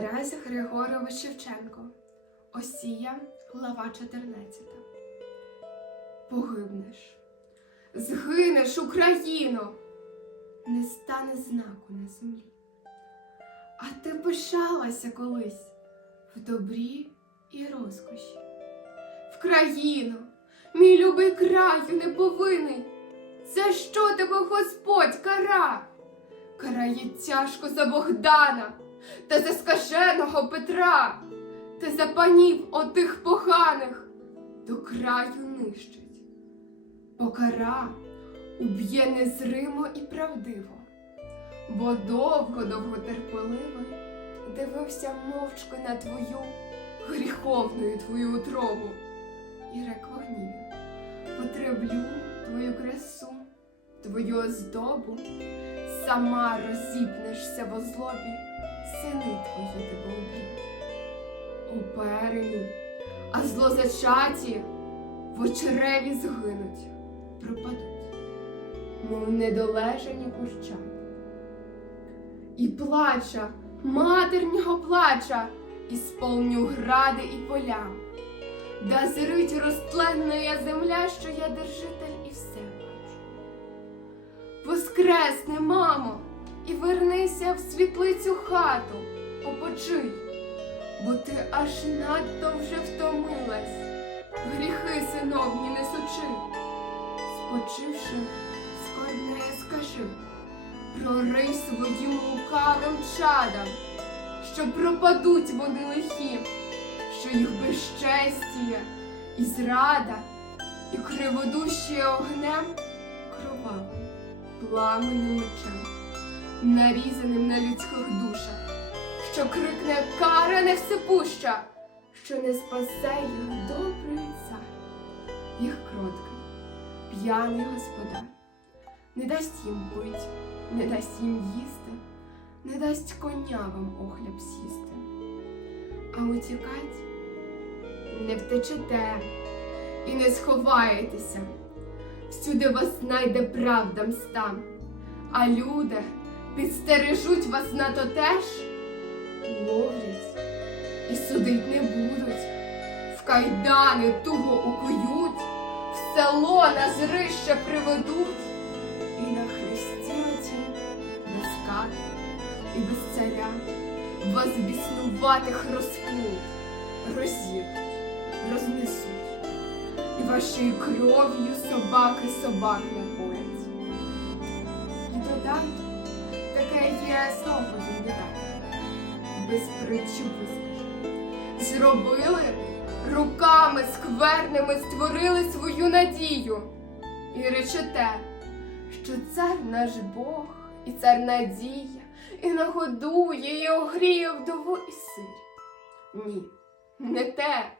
Тарас Григорович Шевченко. Осія, глава 14. Погибнеш, згинеш, Україно, не стане знаку на землі. А ти пишалася колись в добрі і розкоші. В країну, мій любий краю не повинен. За що тебе Господь кара? Карає тяжко за Богдана та за скаженого Петра, та за панів отих поганих до краю нищить. Покара уб'є незримо і правдиво, бо довго-довго терпеливий дивився мовчки на твою гріховну твою утробу і рек вогнів. Потреблю твою красу, твою оздобу, сама розіпнешся во злобі, сини твої тебе уб'ють. У перені, а злозачаті в очереві згинуть, пропадуть, мов недолежані курчата. І плача, матернього плача, і сповню гради і поля. Да зрить розтленная земля, що я держитель і все бачу. Воскресни, мамо, і вернися в світлицю хату, опочий, бо ти аж надто вже втомилась, гріхи синовні несучи. Спочивши, скорбне скажи, прорий своїм лукавим чадам, що пропадуть вони лихі що їх безчестія і зрада, і криводущі огнем кровавим, пламенним мечем, нарізаним на людських душах, що крикне кара не всепуща, що не спасе їх добрий цар, їх кроткий, п'яний господар, не дасть їм пить, не дасть їм їсти, не дасть конявам охляб сісти. А утікать не втечете і не сховаєтеся. Всюди вас знайде правда мста, а люди підстережуть вас на то теж, ловлять і судить не будуть, в кайдани туго укують, в село на зрище приведуть, і на хресті тім без кати і без царя вас біснуватих розпнуть, розірвуть, рознесуть, і вашою кров'ю собаки собак напоять. І додають, таке є слово їм додати, без причуп вискажу. Зробили руками скверними створили свою надію. І речете, що цар наш Бог і цар надія і нагодує, і огріє вдову і сир. Ні, не те.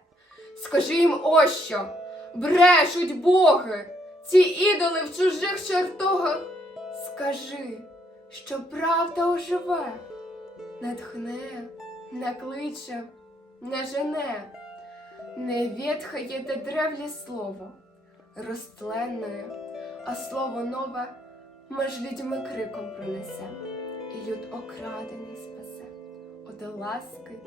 Скажи їм ось що, брешуть боги, ці ідоли в чужих чертогах. Скажи, що правда оживе, натхне, накличе, нажене, не ветхає те древнє слово, розтленне, а слово нове меж людьми криком пронесе. І люд окрадений спасе, от ласки